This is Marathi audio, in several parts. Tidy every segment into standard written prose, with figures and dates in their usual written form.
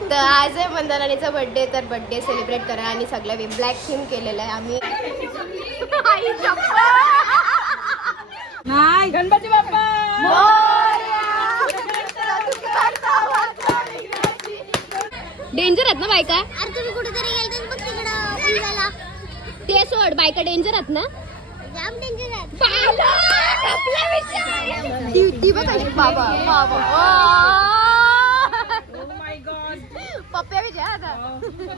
तर आज आहे मंदाराणीचा बर्थडे, तर बर्थडे सेलिब्रेट करा आणि सगळ्या ब्लॅक थीम केलेलं आहे आम्ही. नाही गणपती बाप्पा डेंजर आहेत ना बायका. अरे तुम्ही कुठेतरी गेलते बघ तिकडं पुलाला. ते सोड, बायका डेंजर आहेत ना. जाम डेंजर आहे. ती बघ कशी बाबा बाबा. पप्प्या विजय आता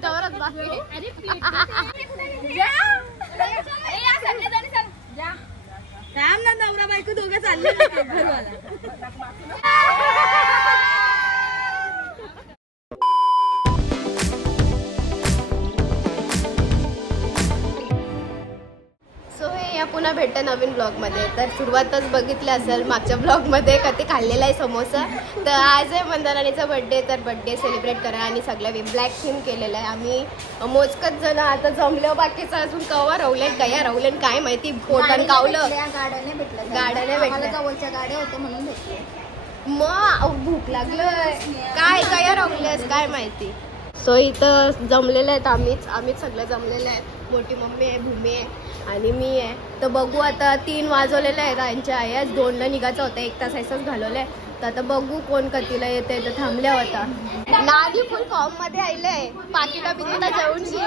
तवरच बाकी. थांब ना, नवरा बायको दोघं चालले घरवाला. पुन्हा भेटतं नवीन ब्लॉगमध्ये. तर सुरुवातच बघितली असेल मागच्या ब्लॉगमध्ये कधी खाल्लेला आहे समोसा. तर आज आहे मंदाराणीचा बर्थडे, तर बर्थडे सेलिब्रेट करा आणि सगळ्या ब्लॅक थीम केलेलं आहे आम्ही. मोजकच जण आता जमलं, बाकीचं अजून कवा रवलेन गया रवलेन काय माहिती. पोटान कावलं, गाड्याने भेटलं. गाड्याने भेटलं. जवळच्या गाड्या होत्या म्हणून भेटले. मग भूक लागलं काय गया रवलेस काय माहिती. सो इथं जमलेलं आहेत आम्हीच सगळं जमलेलं आहे. मोठी मम्मी आहे, भूमी आहे आणि मी आहे. तर बघू आता 3 वाजवलेले आहेत. यांच्या आई 2ला निघायचं होतं, 1 तास असंच घालवलं आहे. तर आता बघू कोण कधीला येते. तर थांबल्या होता नादी फुल फॉर्म मध्ये आलेय. पाकीला बिकीला जेवूनशी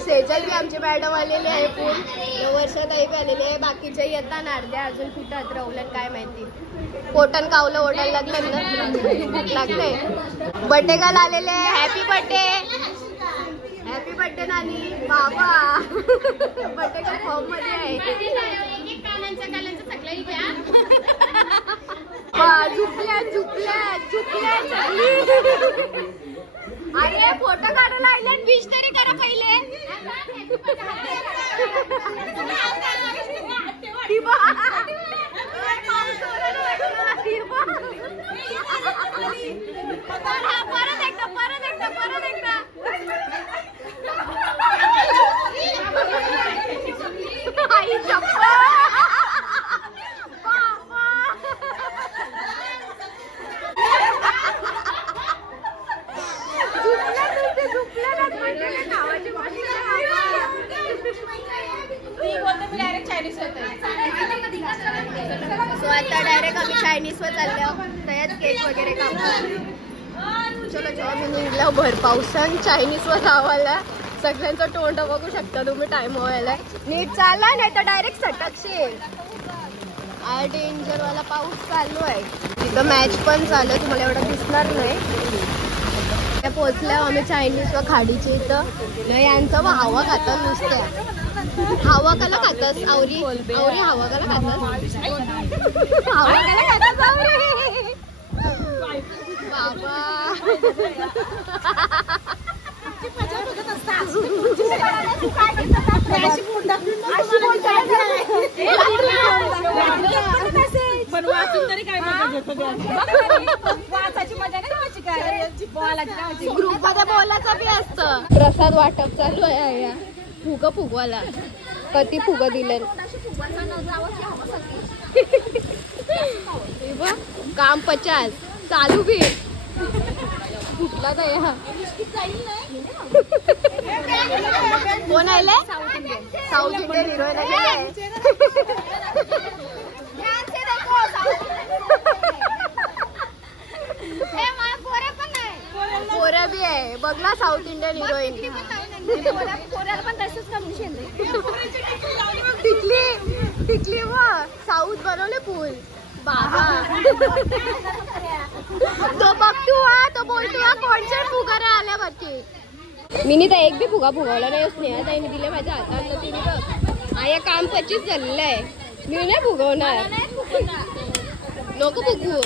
सेजल बी आमची मॅडम आलेली आहे. फुल वर्षात आई बी आलेली आहे. बाकीच्या येतात अर्ध्या अजून कुठं रवलं काय माहिती. पोटन कावलं ओढायला लागलं ना, लागले. बर्थडे काल आलेले. हॅपी बर्थडे, हॅपी बर्थडे नानी बाबा. बर्थडे काल फॉर्म मध्ये आहे. झुकल्या अरे फोटो काढायला आले. विश तरी करा पहिले. परत एकदा आई आता डायरेक्ट आम्ही चायनीज वर चाललो. तयाच केक वगैरे कापतो. चलो जेव्हा मी निघलो भर पावसान चायनीज वर जावायला. सगळ्यांचं तोंड बघू शकता तुम्ही. टाइम व्हायला नीट चालला नाही तर डायरेक्ट सटकशील. डेंजर वाला पाऊस चालू आहे. तिथं मॅच पण चालू आहे, तुम्हाला एवढं दिसणार नाही. पोचल्या आम्ही चायनीज व खाडीच्या इथं. यांचं हवा खातात नुसत्या. हवा काला खातस आवरी आवरी हवा काला खातस. हवा काला खातस आवरी बाबा. ग्रुपमध्ये बोलायचं बी असतं. प्रसाद वाटप चालू आहे. फुगवाला कधी फुग दिले. काम 50 चालू बी कुठला काय हा. कोण आले. South Indian heroine. पोऱ्या बी आहे बघला. साऊथ इंडियन हिरोईन टिकली व साऊथ बनवले पूल बाबा. तो बघ तो बोलतो कोणच्या फुगारे आल्या बाकी. मी तर एक बी फुगा फुगवला नाही. स्नेहाताईने दिले माझ्या हातात. तिने बघ आया काम 25 झालेलं आहे. मी नाही फुगवणार. नको फुगवू.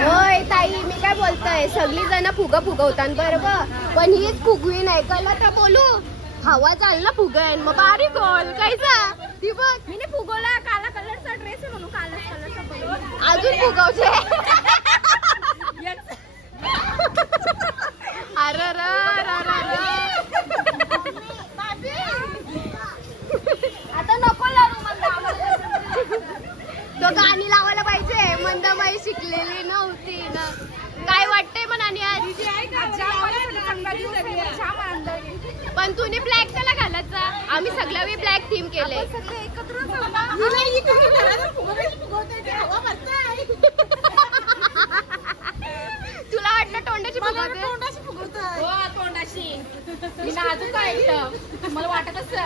होय ताई मी काय बोलतोय. सगळी जण फुगा फुगवतात बरोबर, पण हीच फुगवी नाही. कला तर बोलू हवा चालला फुगन मग बारीक होल कायचा. ती बघ मी नाही फुगवला. काला कलरचा ड्रेस आहे म्हणून काला कलरचा अजून फुगवचे. अरे आता नको लावू. तो गाणी लावायला पाहिजे. मंदाबाई शिकलेली ना होती ना. काय वाटतंय मनाने आज? पण तुम्ही ब्लॅक त्याला घालायचा. आम्ही सगळ्या ब्लॅक थीम केले. तुला वाटलं तोंडाची तोंडाशी मी नाजूक आहे एकदम. मला वाटत असेल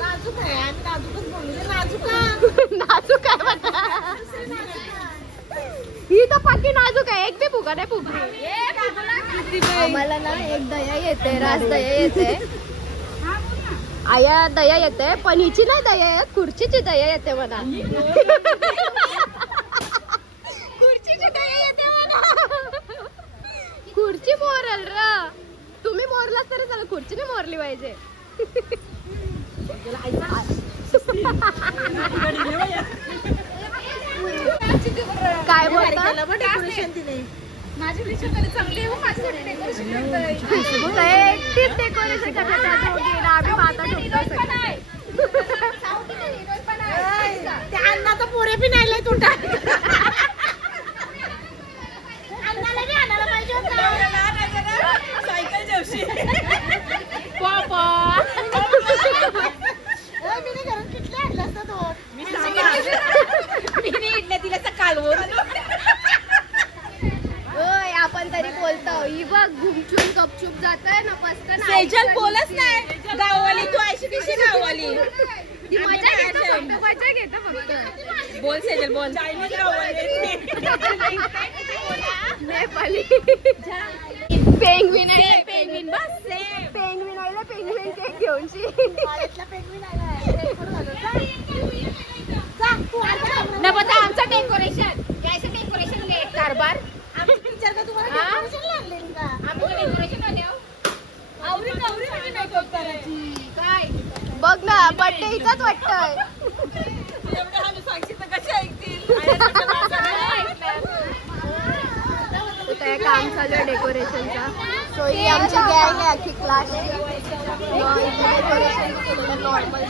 नाजूक आहे. आम्ही नाजूकच बोलू. नाजूक आहे म्हणा. ही तर पक्की नाजूक आहे. एक बी फुगा नाही फुगली. आम्हाला ना एक दया येते, रास दया येते, आया दया येते, पण हिची नाही दया येत, खुर्चीची दया येते म्हणा. खुर्चीची दया येते म्हणा. खुर्ची मोरल र. तुम्ही मोरलाच तरी चालेल, खुर्चीने मोरली पाहिजे. काय बोलता? माझी विचार चांगली हो. माझ्यासाठी डेकोरेशन एकटीच डेकोरेशन करतात. आम्ही माता त्या अन्नाचा पोरे बी नाही तुटा. सायकल जेवशी तिला कालवून. आपण तरी बोलतो ही बघ घुमचून गपचूप जातोय ना. मस्त सेजल बोलच नाही. गाववाली तू आयशी दिशी गाववाली. मजा घेतो फक्त. बोल सेजल बोल. नेपाली पेंग्विन आहे. पेंग्विन बस पेंग्विन आयला पेंग्विन केक घेऊनशी. आमचं डेकोरेशन यायचं डेकोरेशन लेट कारभार. बघ ना बर्थडे हिचाच वाटतंय. काम चालू आहे डेकोरेशनचा. सो ही आमची गँग आहे अख्खी क्लास. डेकोरेशन नॉर्मल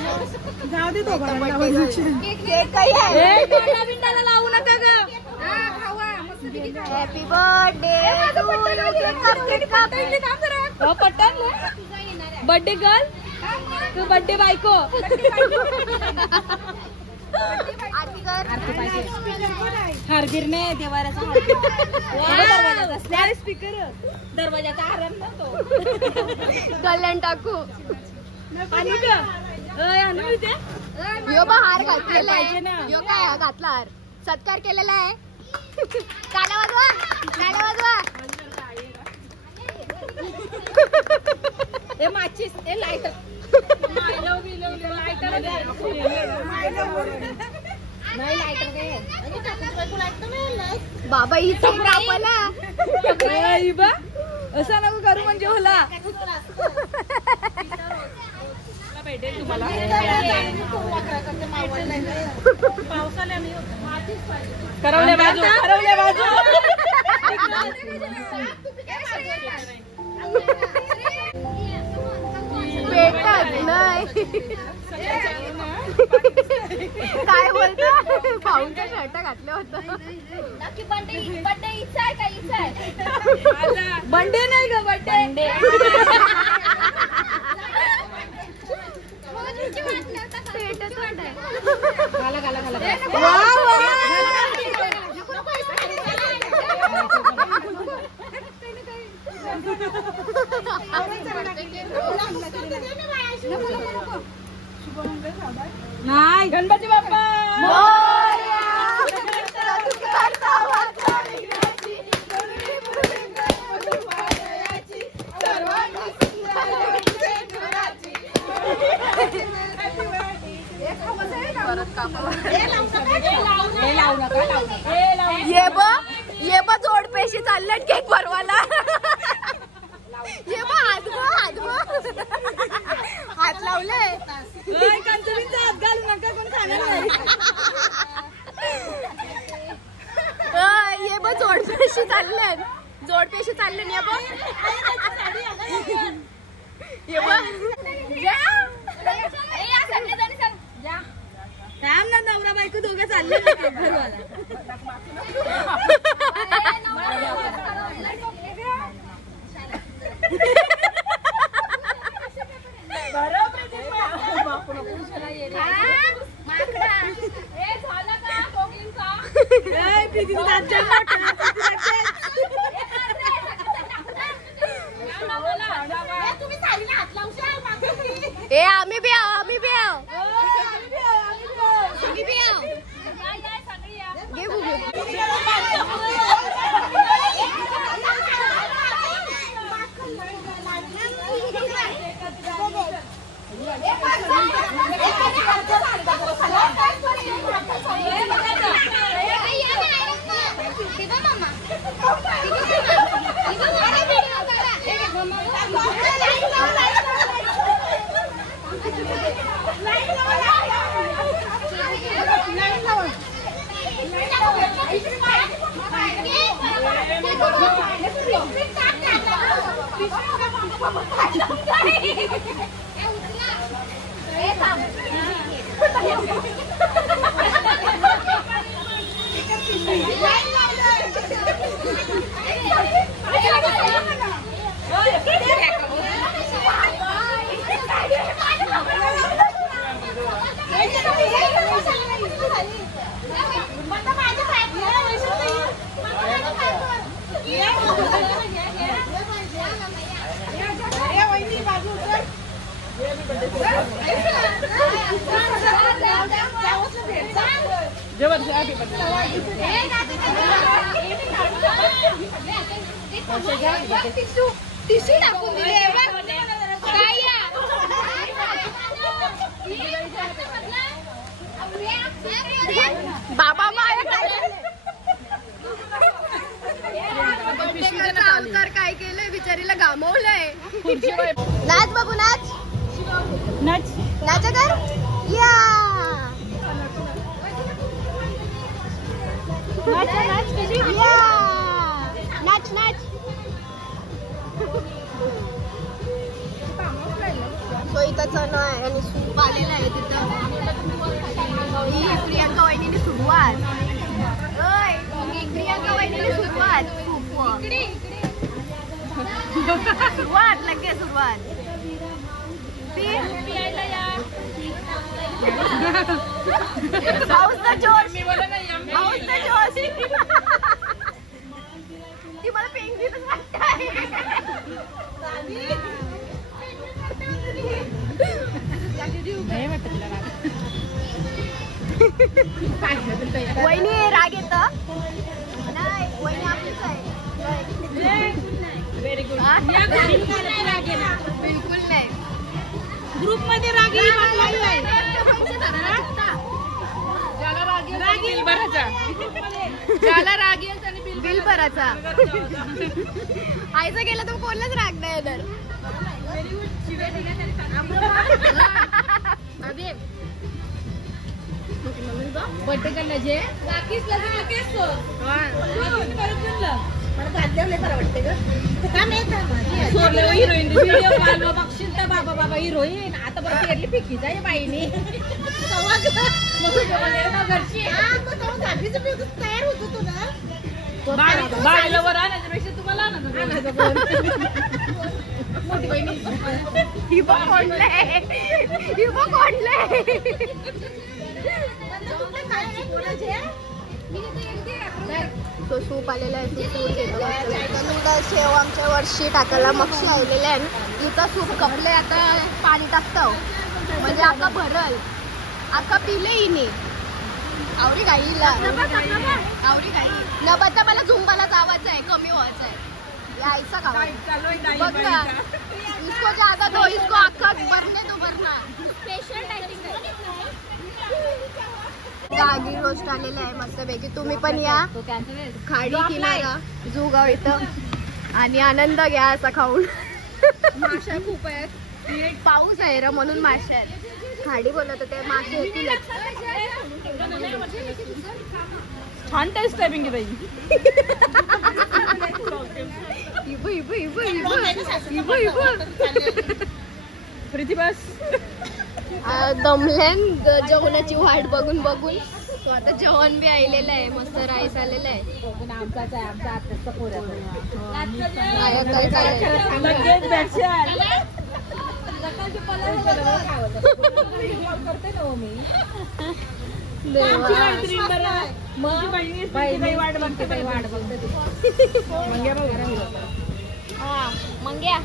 केक काही आहे. लावू नका ग. हॅपी बर्थडे पटन बर्थडे गर्ल तू बर्थडे बायको. हारगिरने देवाऱ्याचा स्पीकर दरवाजाचा हारण ना तो. कल्याण टाकू. यो बा हार घातलेला आहे. यो काय घातला हार. सत्कार केलेला आहे. टाळ्या वाजवा. टाळ्या वाजवा. हे माचीस हे लाईटर. नाही लाईटर दे. बाबा ही कापाला. असं नको करू म्हणजे होला. करवले बाजू करवले बाजू. भेटत नाही. काय बोलतो. भाऊंचा शर्ट घातलं होतं. बर्थडे नाही ग बर्थडे. घाला घाला घाला. नाही गणपती बाप्पा. ये बा जोड पेशी चालल्यात केक भरवाला. ये बा हात लावले. हात घालू नका कोण खाणार नाही. ये बा जोड पेशी चालल्यात. जोड पेशी चालले ये बा. ये बा थांब ना बायको दोघे चालले ना घरवाला. ए आम्ही बी आहो, आम्ही बी आहो. घे भुगे. बाबा अवतार काय केलंय बिचारीला घामवलंय. नाच बाबू नाच नाच नाच कर या नाच नाच. सोयीचा आहे आणि सूप आलेला आहे तिथं. ही प्रियांका वहिनीने सुरुवात. प्रियांका वहिनीने सुरुवात. सुरुवात लगेच सुरुवात. हाऊसचा जोश हाऊसचा जोश. ती मला पेंग्विनच वाटते. वहिनी राग येत नाही. वहिनी आपलीच आहे. बिलकुल नाही. ग्रुप मध्ये रागील ज्याला राग येईल त्याने बिल भरायचा. आईचं गेलं तर कोणलाच राग नाही येणार. बर्थडे करला जे राखीच लगे केस हिरोईन व्हिडिओ काढलो बघशील तर बाबा बाबा हिरोईन आता बरं पेरली पिकी जाय बाईने घरची तयार होतो तू ना बाळाला वर आणण्यापेक्षा तुम्हाला मोठी बहिणी ही बघ कोणलंय ही बघ कोणलंय. तो सूप आलेला आहे. नूडल्स शेव आमच्या वर्षी टाकायला मक्षी आलेले आहे. इथं सूप कपले आता पाणी टाकतं म्हणजे आता भरल. आता पिले इने आवडी गाईला आवडी गाई न बता. मला झुंबालाच आवाज आहे कमी व्हायचा आहे. यायचा का बघ ना. इसको ज्यादा दो इसको अख्खा भरने दो भरना. स्पेशल टायटिंग गागी रोस्ट आलेला आहे मस्तपैकी. तुम्ही पण या खाडी किनारा जुगाव इथं आणि आनंद घ्या असा खाऊन. माशा खूप आहेत. पाऊस आहे र म्हणून माशा आहेत. खाडी बोलत होते मासे येतीलच. छान टेस्ट आहे पिंकी ताई. प्रीती बस दमल्यान जेवणाची वाट बघून बघून. तो आता जेवण बी आलेलं आहे, मस्त राईस आलेलं आहे. पण आमचाच आहे, आमचा आत्याचा पोऱ्याचा. आया काय चाललंय? लगेच भेटशाल. करते ना हो मी. देवा. बाई वाट बघते, बाई वाट बघते. मंग्या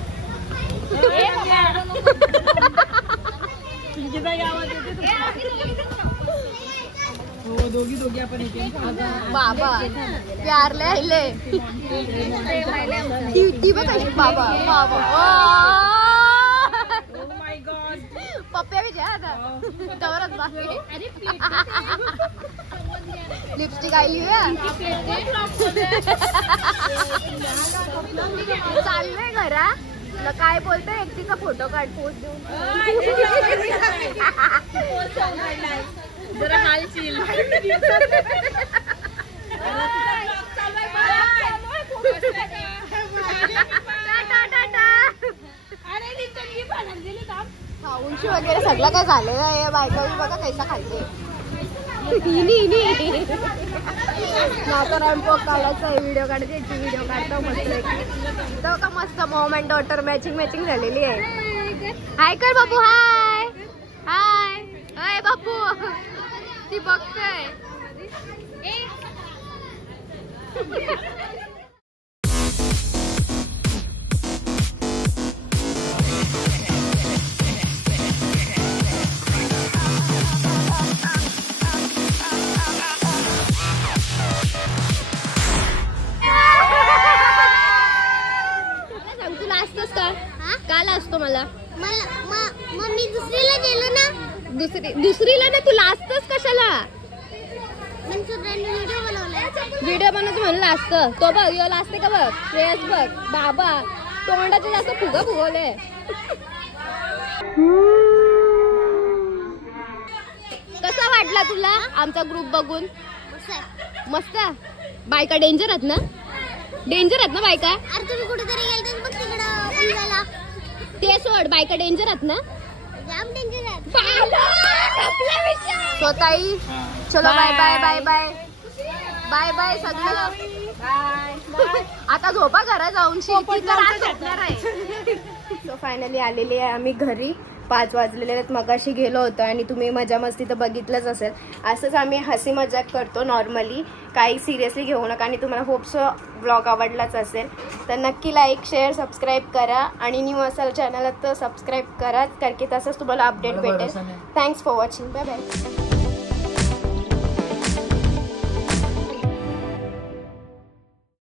हो, दोघी आपण इथे. बाबा प्यारले आले ती बघ कशी बाबा बाबा माय गॉड. पप्प्या विजय आता तवरच बाकी लिपस्टिक आली चाललंय घरा तुला काय बोलतोय एकटीचा फोटो काढ पोस्ट देऊन जरा हालशील. उंची वगैरे सगळं काय झालेलं आहे. बायका बघा कैसा खाल्ले रॅम्पो काढायचा आहे, व्हिडिओ काढायची याची व्हिडिओ काढतो मस्त तो का मस्त मॉम अँड डॉटर मॅचिंग झालेली आहे. हाय कर बाबू, हाय हाय हाय बापू ती बघतोय. तुला असतोस का? काल असतो मला मी दुसरीला गेलो ना. दुसरीला ना तू लाजतोस कशाला? व्हिडिओ बनवतो म्हणून लाजतं. तो बघ यो लाजते का बघ, श्रेयस बघ बाबा तोंडाचे जास्त फुगा फुगवले. कसा वाटला तुला आमचा ग्रुप बघून? मस्त. बायका डेंजर आहेत ना? डेंजर आहेत ना बायका? अरे तुम्ही कुठेतरी गेलते बघ तिकडं पुलवाला. ते सोड, बायका डेंजर आहेत ना? जाम डेंजर आहे. स्वतःही चलो bye bye bye bye bye bye सगळं आता झोपा घरा जाऊन झोपणार आहे. सो फायनली आलेली आहे आम्ही घरी. 5 वाजलेले आहेत. मगाशी गेलो होतो आणि तुम्ही मजा मस्ती तर बघितलंच असेल. असंच आम्ही हसी मजाक करतो नॉर्मली, काही सिरियसली घेऊ नका. आणि तुम्हाला होपसो ब्लॉग आवडलाच असेल तर नक्की लाईक शेअर सबस्क्राईब करा. आणि न्यू असाल चॅनलला तर सबस्क्राईब करा, कारण की तसंच तुम्हाला अपडेट भेटेल. Thanks for watching. Bye bye.